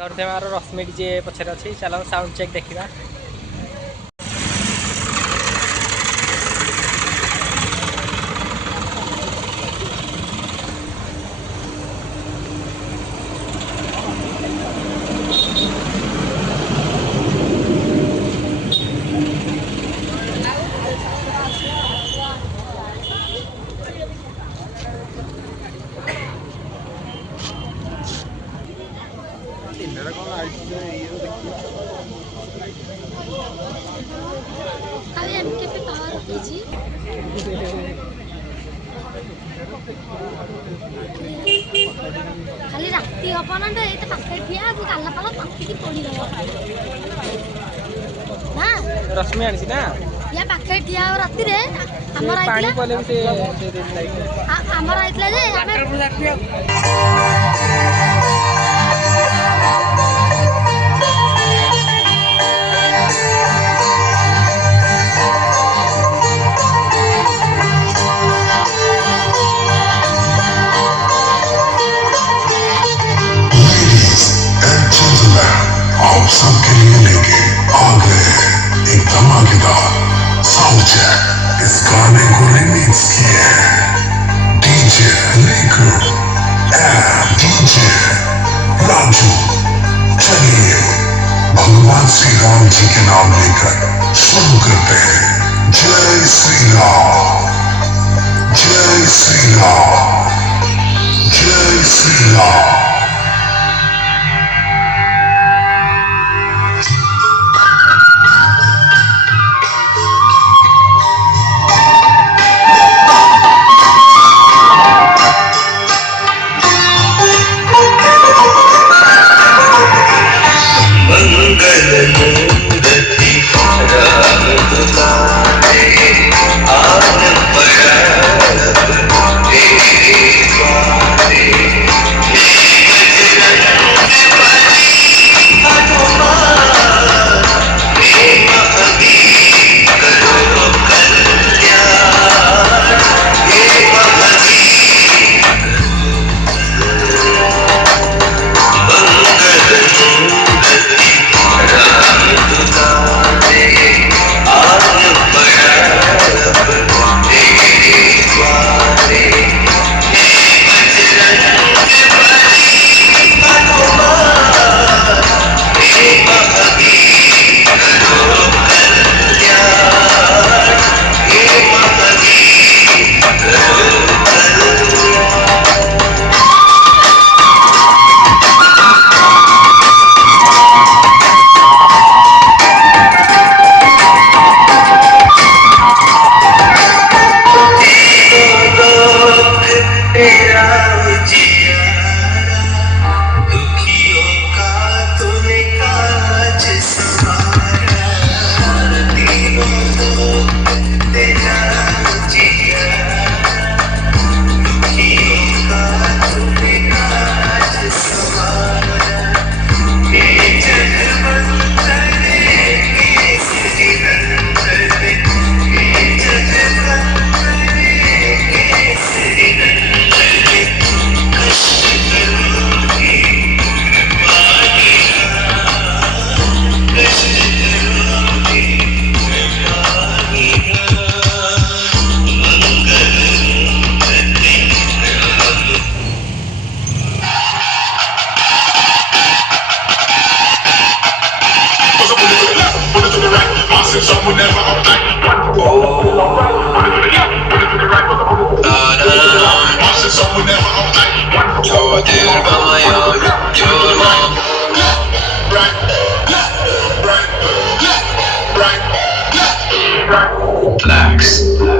रश्मि डीजे पछरे अच्छी चलो साउंड चेक देखा। खाली राती हम ना ये पाखे ठिया काला पाला तातिकी पड़ी रहा ना रश्मि आनी ना या पाखे ठिया राती रे हमर आइतला हमर आइतला जे आप सबके लिए लेके आ गए एक धमाकेदार साउंड चेक। इस गाने को रिमिक्स किए हैं डीजे लेकर डीजे राजू। चलिए भगवान श्री राम जी के नाम लेकर शुरू करते हैं। जय श्री राम, जय श्री राम, जय श्री राम। Blacks.